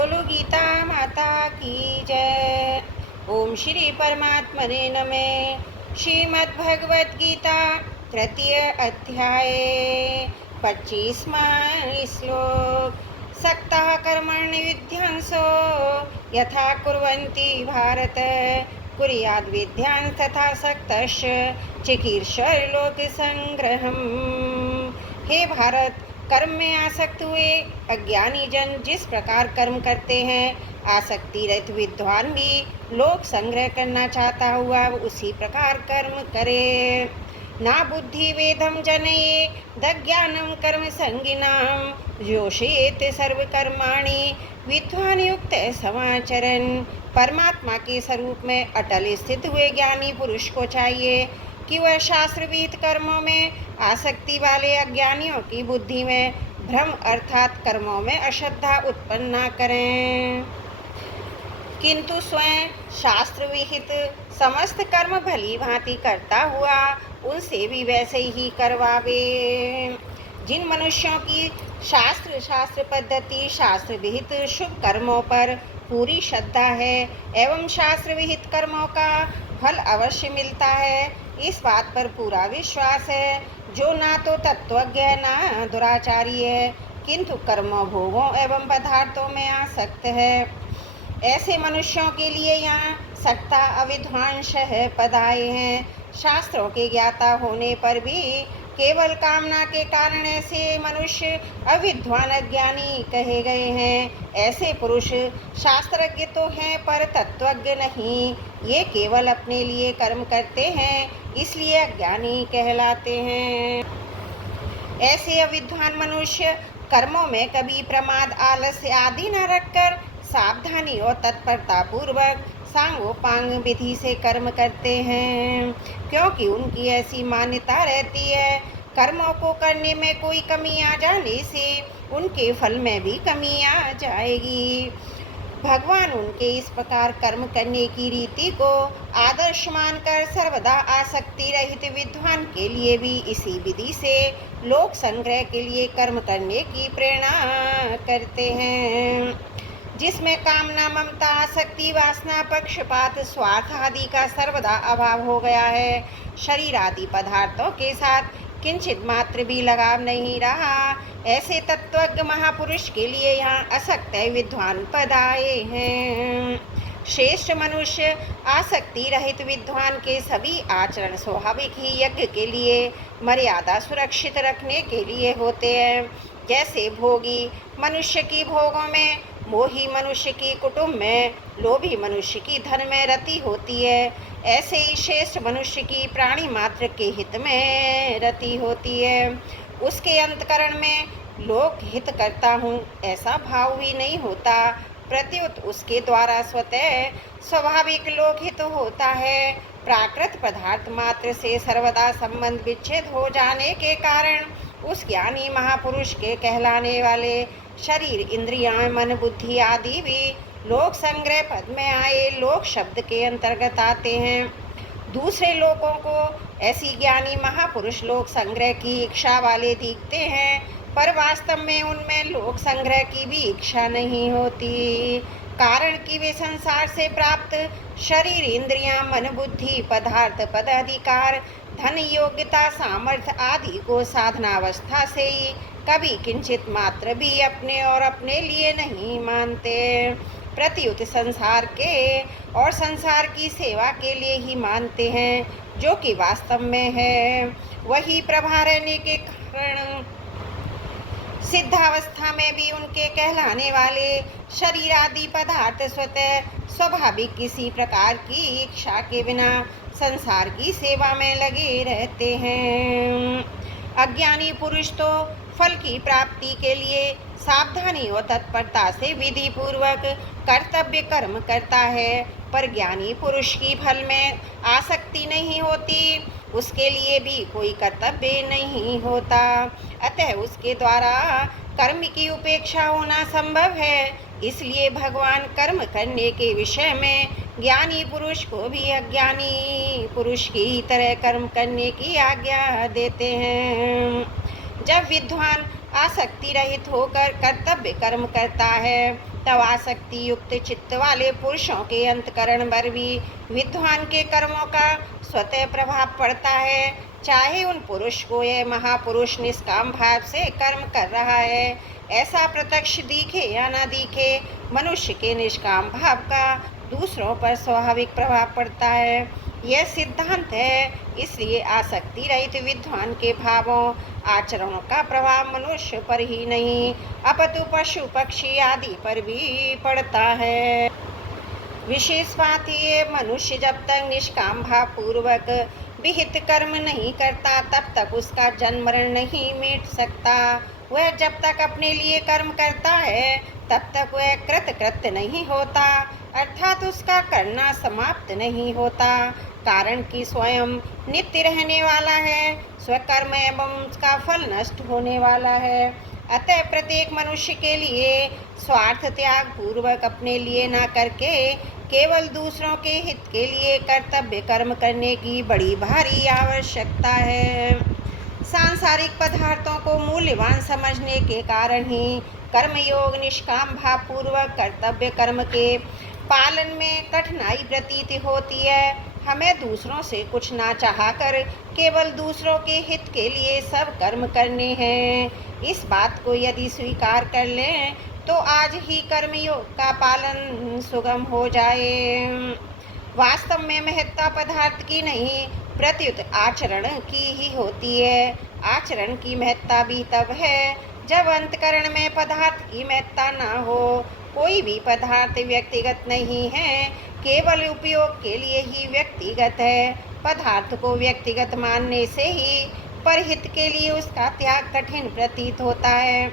बोलो गीता माता की जय। ओम श्री परमात्मने नमः। श्रीमद् भगवत गीता तृतीय अध्याय 25वां श्लोक। सक्तः कर्मण्य विद्यांसो यथा कुर्वन्ति भारत कुर्याद् विद्यां तथा सक्तश्च चिकीर्षलोक संग्रहम्। हे भारत, कर्म में आसक्त हुए अज्ञानी जन जिस प्रकार कर्म करते हैं, आसक्ति रहित विद्वान भी लोक संग्रह करना चाहता हुआ उसी प्रकार कर्म करे। ना बुद्धि वेदम जनये दज्ञानम कर्म संगिनाम जोषेत सर्व कर्माणि विद्वान युक्त समाचरण। परमात्मा के स्वरूप में अटल स्थित हुए ज्ञानी पुरुष को चाहिए कि वह शास्त्र विहित कर्मों में आसक्ति वाले अज्ञानियों की बुद्धि में भ्रम अर्थात कर्मों में अश्रद्धा उत्पन्न न करें, किंतु स्वयं शास्त्र विहित समस्त कर्म भली भांति करता हुआ उनसे भी वैसे ही करवावे। जिन मनुष्यों की शास्त्र पद्धति शास्त्र विहित शुभ कर्मों पर पूरी श्रद्धा है एवं शास्त्र विहित कर्मों का फल अवश्य मिलता है, इस बात पर पूरा विश्वास है, जो ना तो तत्वज्ञ ना दुराचारी है किंतु कर्मों भोगों एवं पदार्थों में आसक्त है, ऐसे मनुष्यों के लिए यहाँ सक्ता अविद्वांस पद आए हैं। शास्त्रों के ज्ञाता होने पर भी केवल कामना के कारण ऐसे मनुष्य अविद्वान अज्ञानी कहे गए हैं। ऐसे पुरुष शास्त्रज्ञ तो हैं पर तत्वज्ञ नहीं, ये केवल अपने लिए कर्म करते हैं इसलिए अज्ञानी कहलाते हैं। ऐसे अविद्वान मनुष्य कर्मों में कभी प्रमाद आलस्य आदि न रखकर सावधानी और तत्परता पूर्वक सांगोपांग विधि से कर्म करते हैं, क्योंकि उनकी ऐसी मान्यता रहती है कर्मों को करने में कोई कमी आ जाने से उनके फल में भी कमी आ जाएगी। भगवान उनके इस प्रकार कर्म करने की रीति को आदर्श मानकर सर्वदा आसक्ति रहित विद्वान के लिए भी इसी विधि से लोक संग्रह के लिए कर्म करने की प्रेरणा करते हैं, जिसमें कामना ममता आसक्ति वासना पक्षपात स्वार्थ आदि का सर्वदा अभाव हो गया है। शरीर आदि पदार्थों के साथ किंचित मात्र भी लगाव नहीं रहा, ऐसे तत्वज्ञ महापुरुष के लिए यहाँ असक्त विद्वान पद आए हैं। श्रेष्ठ मनुष्य आसक्ति रहित विद्वान के सभी आचरण स्वाभाविक ही यज्ञ के लिए मर्यादा सुरक्षित रखने के लिए होते हैं। जैसे भोगी मनुष्य की भोगों में, मोही मनुष्य की कुटुंब में, लोभी मनुष्य की धन में रति होती है, ऐसे ही श्रेष्ठ मनुष्य की प्राणी मात्र के हित में रति होती है। उसके अंतकरण में लोक हित करता हूँ ऐसा भाव भी नहीं होता, प्रत्युत उसके द्वारा स्वतः स्वाभाविक लोक हित होता है। प्राकृत पदार्थ मात्र से सर्वदा संबंध विच्छेद हो जाने के कारण उस ज्ञानी महापुरुष के कहलाने वाले शरीर इंद्रियां मन बुद्धि आदि भी लोक संग्रह पद में आए लोक शब्द के अंतर्गत आते हैं। दूसरे लोगों को ऐसी ज्ञानी महापुरुष लोक संग्रह की इच्छा वाले दिखते हैं, पर वास्तव में उनमें लोक संग्रह की भी इच्छा नहीं होती, कारण कि वे संसार से प्राप्त शरीर इंद्रियां मन बुद्धि पदार्थ पद अधिकार धन योग्यता सामर्थ्य आदि को साधनावस्था से ही कभी किंचित मात्र भी अपने और अपने लिए नहीं मानते, प्रत्युत संसार के और संसार की सेवा के लिए ही मानते हैं, जो कि वास्तव में है। वही प्रभा रहने के कारण सिद्धावस्था में भी उनके कहलाने वाले शरीर आदि पदार्थ स्वतः स्वाभाविक किसी प्रकार की इच्छा के बिना संसार की सेवा में लगे रहते हैं। अज्ञानी पुरुष तो फल की प्राप्ति के लिए सावधानी और तत्परता से विधि पूर्वक कर्तव्य कर्म करता है, पर ज्ञानी पुरुष की फल में आसक्ति नहीं होती, उसके लिए भी कोई कर्तव्य नहीं होता, अतः उसके द्वारा कर्म की उपेक्षा होना संभव है। इसलिए भगवान कर्म करने के विषय में ज्ञानी पुरुष को भी अज्ञानी पुरुष की तरह कर्म करने की आज्ञा देते हैं। जब विद्वान आसक्ति रहित होकर कर्तव्य कर्म करता है तब आसक्ति युक्त चित्त वाले पुरुषों के अंतकरण पर भी विद्वान के कर्मों का स्वतः प्रभाव पड़ता है। चाहे उन पुरुष को यह महापुरुष निष्काम भाव से कर्म कर रहा है, ऐसा प्रत्यक्ष दिखे या न दिखे, मनुष्य के निष्काम भाव का दूसरों पर स्वाभाविक प्रभाव पड़ता है। यह सिद्धांत है। इसलिए आसक्ति रहित विद्वान के भावों आचरणों का प्रभाव मनुष्य पर ही नहीं अपितु पशु पक्षी आदि पर भी पड़ता है। विशेष बात ये, मनुष्य जब तक निष्काम भाव पूर्वक विहित कर्म नहीं करता तब तक उसका जन्म मरण नहीं मिट सकता। वह जब तक अपने लिए कर्म करता है तब तक वह कृतकृत्य नहीं होता, अर्थात उसका करना समाप्त नहीं होता। कारण कि स्वयं नित्य रहने वाला है, स्वकर्म एवं उसका फल नष्ट होने वाला है। अतः प्रत्येक मनुष्य के लिए स्वार्थ त्याग पूर्वक अपने लिए न करके केवल दूसरों के हित के लिए कर्तव्य कर्म करने की बड़ी भारी आवश्यकता है। सांसारिक पदार्थों को मूल्यवान समझने के कारण ही कर्मयोग निष्काम भाव पूर्वक कर्तव्य कर्म के पालन में कठिनाई प्रतीत होती है। हमें दूसरों से कुछ ना चाहकर केवल दूसरों के हित के लिए सब कर्म करने हैं। इस बात को यदि स्वीकार कर लें तो आज ही कर्मयोग का पालन सुगम हो जाए। वास्तव में महत्ता पदार्थ की नहीं प्रत्युत आचरण की ही होती है। आचरण की महत्ता भी तब है जब अंतकरण में पदार्थ की महत्ता ना हो। कोई भी पदार्थ व्यक्तिगत नहीं है, केवल उपयोग के लिए ही व्यक्तिगत है। पदार्थ को व्यक्तिगत मानने से ही परहित के लिए उसका त्याग कठिन प्रतीत होता है।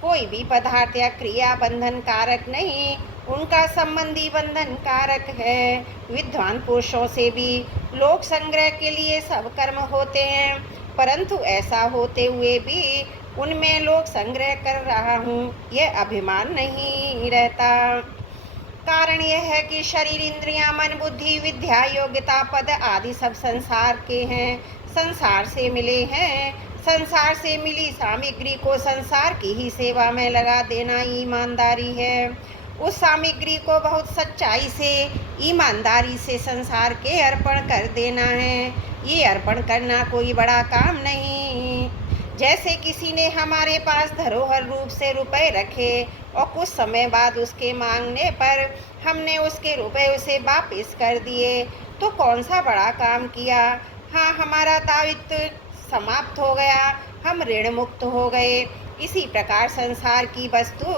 कोई भी पदार्थ या क्रिया बंधन कारक नहीं, उनका संबंधी बंधन कारक है। विद्वान पुरुषों से भी लोक संग्रह के लिए सब कर्म होते हैं, परंतु ऐसा होते हुए भी उनमें लोक संग्रह कर रहा हूँ यह अभिमान नहीं रहता। कारण यह है कि शरीर इंद्रियां मन बुद्धि विद्या योग्यता पद आदि सब संसार के हैं, संसार से मिले हैं। संसार से मिली सामग्री को संसार की ही सेवा में लगा देना ईमानदारी है। उस सामग्री को बहुत सच्चाई से ईमानदारी से संसार के अर्पण कर देना है। ये अर्पण करना कोई बड़ा काम नहीं। जैसे किसी ने हमारे पास धरोहर रूप से रुपए रखे और कुछ समय बाद उसके मांगने पर हमने उसके रुपए उसे वापस कर दिए, तो कौन सा बड़ा काम किया। हाँ, हमारा दायित्व समाप्त हो गया, हम ऋण मुक्त हो गए। इसी प्रकार संसार की वस्तु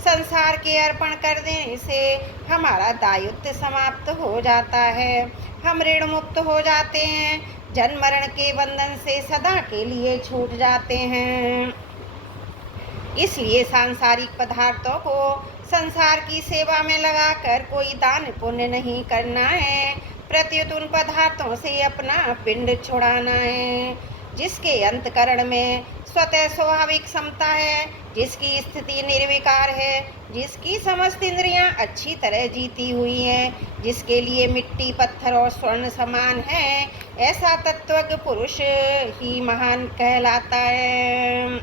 संसार के अर्पण कर देने से हमारा दायित्व समाप्त हो जाता है, हम ऋण मुक्त हो जाते हैं, जन्म मरण के बंधन से सदा के लिए छूट जाते हैं। इसलिए सांसारिक पदार्थों को संसार की सेवा में लगाकर कोई दान पुण्य नहीं करना है, प्रत्युत उन पदार्थों से अपना पिंड छुड़ाना है। जिसके अंतकरण में स्वतः स्वाभाविक समता है, जिसकी स्थिति निर्विकार है, जिसकी समस्त इंद्रियां अच्छी तरह जीती हुई हैं, जिसके लिए मिट्टी पत्थर और स्वर्ण समान है, ऐसा तत्वज्ञ पुरुष ही महान कहलाता है।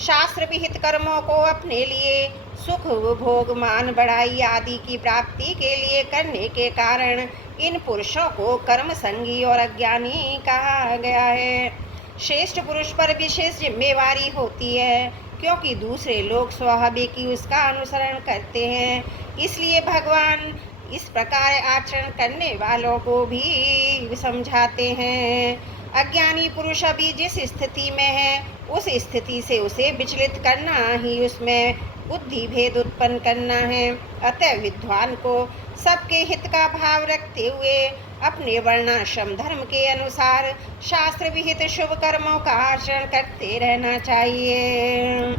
शास्त्र विहित कर्मों को अपने लिए सुख भोग मान बढ़ाई आदि की प्राप्ति के लिए करने के कारण इन पुरुषों को कर्म संगी और अज्ञानी कहा गया है। श्रेष्ठ पुरुष पर विशेष जिम्मेवारी होती है, क्योंकि दूसरे लोग स्वाभाविक ही उसका अनुसरण करते हैं। इसलिए भगवान इस प्रकार आचरण करने वालों को भी समझाते हैं। अज्ञानी पुरुष अभी जिस स्थिति में है उस स्थिति से उसे विचलित करना ही उसमें बुद्धि भेद उत्पन्न करना है। अतः विद्वान को सबके हित का भाव रखते हुए अपने वर्णाश्रम धर्म के अनुसार शास्त्र विहित शुभ कर्मों का आचरण करते रहना चाहिए।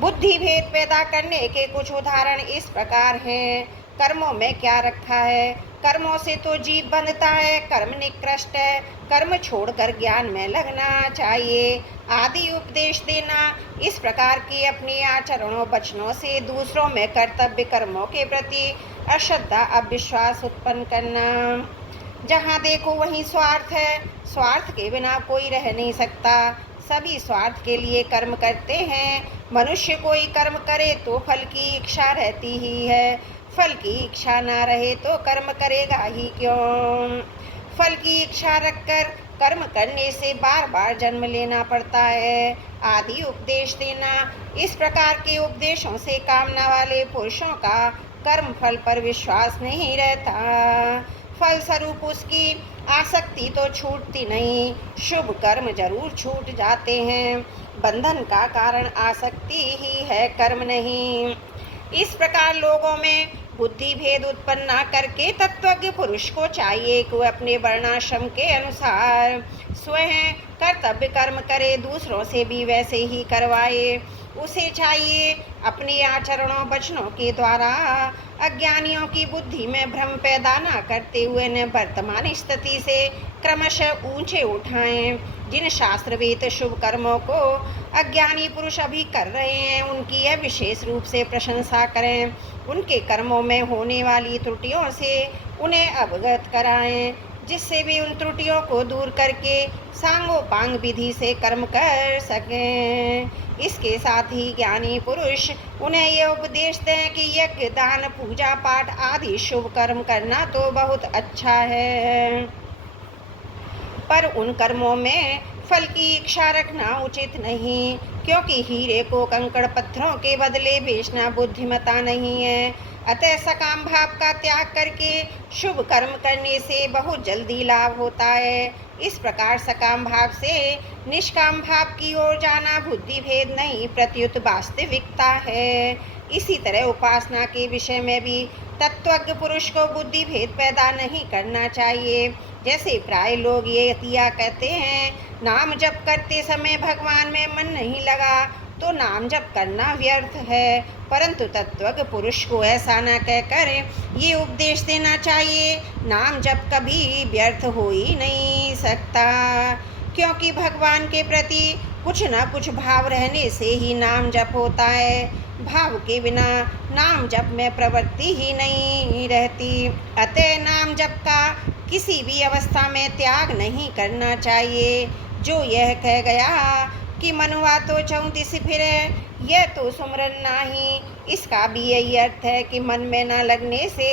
बुद्धि भेद पैदा करने के कुछ उदाहरण इस प्रकार हैं। कर्मों में क्या रखा है। कर्मों से तो जीव बंधता है, कर्म निकृष्ट है, कर्म छोड़कर ज्ञान में लगना चाहिए आदि उपदेश देना। इस प्रकार के अपने आचरणों वचनों से दूसरों में कर्तव्य कर्मों के प्रति अश्रद्धा अविश्वास उत्पन्न करना। जहाँ देखो वहीं स्वार्थ है, स्वार्थ के बिना कोई रह नहीं सकता। सभी स्वार्थ के लिए कर्म करते हैं। मनुष्य कोई कर्म करे तो फल की इच्छा रहती ही है, फल की इच्छा ना रहे तो कर्म करेगा ही क्यों। फल की इच्छा रखकर कर्म करने से बार बार जन्म लेना पड़ता है। आदि उपदेश देना, इस प्रकार के उपदेशों से कामना वाले पुरुषों का कर्म फल पर विश्वास नहीं रहता। फल स्वरूप उसकी आसक्ति तो छूटती नहीं, शुभ कर्म जरूर छूट जाते हैं। बंधन का कारण आसक्ति ही है, कर्म नहीं। इस प्रकार लोगों में बुद्धि भेद उत्पन्न न करके तत्वज्ञ पुरुष को चाहिए कि वह अपने वर्णाश्रम के अनुसार स्वयं कर्तव्य कर्म करे, दूसरों से भी वैसे ही करवाए। उसे चाहिए अपने आचरणों वचनों के द्वारा अज्ञानियों की बुद्धि में भ्रम पैदा न करते हुए न वर्तमान स्थिति से क्रमशः ऊंचे उठाएं। जिन शास्त्रवेद शुभ कर्मों को अज्ञानी पुरुष अभी कर रहे हैं, उनकी यह विशेष रूप से प्रशंसा करें। उनके कर्मों में होने वाली त्रुटियों से उन्हें अवगत कराएं, जिससे भी उन त्रुटियों को दूर करके सांगोपांग विधि से कर्म कर सकें। इसके साथ ही ज्ञानी पुरुष उन्हें यह उपदेश दें कि यज्ञ दान पूजा पाठ आदि शुभ कर्म करना तो बहुत अच्छा है, पर उन कर्मों में फल की इच्छा रखना उचित नहीं, क्योंकि हीरे को कंकड़ पत्थरों के बदले बेचना बुद्धिमता नहीं है। अतः सकाम भाव का त्याग करके शुभ कर्म करने से बहुत जल्दी लाभ होता है। इस प्रकार सकाम भाव से निष्काम भाव की ओर जाना बुद्धि भेद नहीं, प्रत्युत वास्तविकता है। इसी तरह उपासना के विषय में भी तत्वज्ञ पुरुष को बुद्धि भेद पैदा नहीं करना चाहिए। जैसे प्राय लोग ये अतिया कहते हैं, नाम जप करते समय भगवान में मन नहीं लगा तो नाम जप करना व्यर्थ है, परंतु तत्वज्ञ पुरुष को ऐसा न कहकर ये उपदेश देना चाहिए, नाम जप कभी व्यर्थ हो ही नहीं सकता, क्योंकि भगवान के प्रति कुछ न कुछ भाव रहने से ही नाम जप होता है। भाव के बिना नाम जप में प्रवृत्ति ही नहीं रहती। अतः नाम जप का किसी भी अवस्था में त्याग नहीं करना चाहिए। जो यह कह गया कि मनुआ तो 34 फिरे, यह तो सुमरन नहीं, इसका भी यही अर्थ है कि मन में न लगने से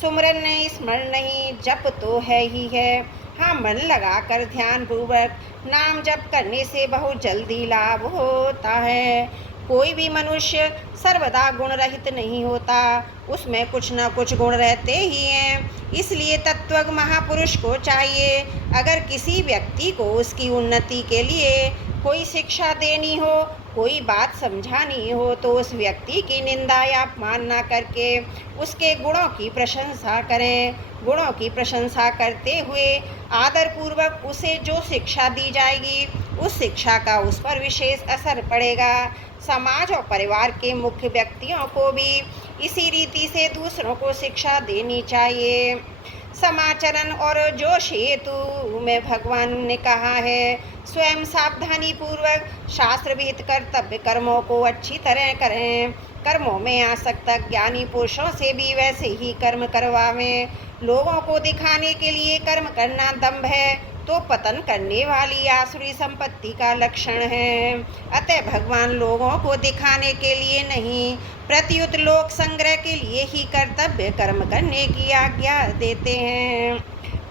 सुमरन नहीं, स्मरण नहीं, जप तो है ही है। हाँ, मन लगाकर ध्यान पूर्वक नाम जप करने से बहुत जल्दी लाभ होता है। कोई भी मनुष्य सर्वदा गुण रहित नहीं होता, उसमें कुछ न कुछ गुण रहते ही हैं। इसलिए तत्वज्ञ महापुरुष को चाहिए, अगर किसी व्यक्ति को उसकी उन्नति के लिए कोई शिक्षा देनी हो, कोई बात समझानी हो, तो उस व्यक्ति की निंदा या अपमान न करके उसके गुणों की प्रशंसा करें। गुणों की प्रशंसा करते हुए आदरपूर्वक उसे जो शिक्षा दी जाएगी, उस शिक्षा का उस पर विशेष असर पड़ेगा। समाज और परिवार के मुख्य व्यक्तियों को भी इसी रीति से दूसरों को शिक्षा देनी चाहिए। समाचरण और जोश हेतु में भगवान ने कहा है, स्वयं सावधानी पूर्वक शास्त्र विहित कर्तव्य कर्मों को अच्छी तरह करें। कर्मों में आसक्त ज्ञानी पुरुषों से भी वैसे ही कर्म करवावें। लोगों को दिखाने के लिए कर्म करना दंभ है तो पतन करने वाली आसुरी संपत्ति का लक्षण है। अतः भगवान लोगों को दिखाने के लिए नहीं, प्रत्युत लोक संग्रह के लिए ही कर्तव्य कर्म करने की आज्ञा देते हैं।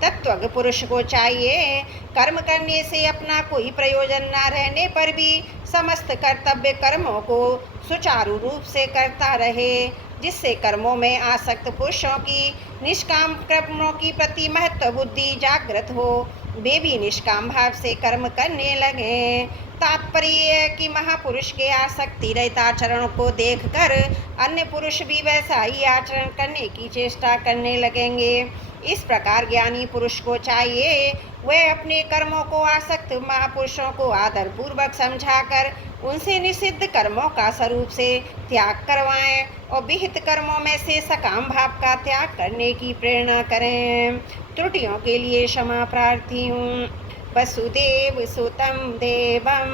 तत्वज्ञ पुरुष को चाहिए, कर्म करने से अपना कोई प्रयोजन न रहने पर भी समस्त कर्तव्य कर्मों को सुचारू रूप से करता रहे, जिससे कर्मों में आसक्त पुरुषों की निष्काम कर्मों की प्रति महत्व बुद्धि जागृत हो, वे भी निष्काम भाव से कर्म करने लगे। तात्पर्य है कि महापुरुष के आसक्ति रहित आचरण को देखकर अन्य पुरुष भी वैसा ही आचरण करने की चेष्टा करने लगेंगे। इस प्रकार ज्ञानी पुरुष को चाहिए, वह अपने कर्मों को आसक्त महापुरुषों को आदर पूर्वक समझाकर उनसे निषिद्ध कर्मों का स्वरूप से त्याग करवाएं और विहित कर्मों में से सकाम भाव का त्याग करने की प्रेरणा करें। त्रुटियों के लिए क्षमा प्रार्थी हूँ। वसुदेव सुतं देवं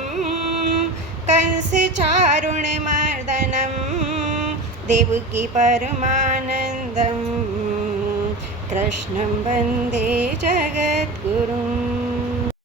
कंस चारुण मर्दनम देवकी परमानंदम कृष्णं वंदे जगद्गुरुम्।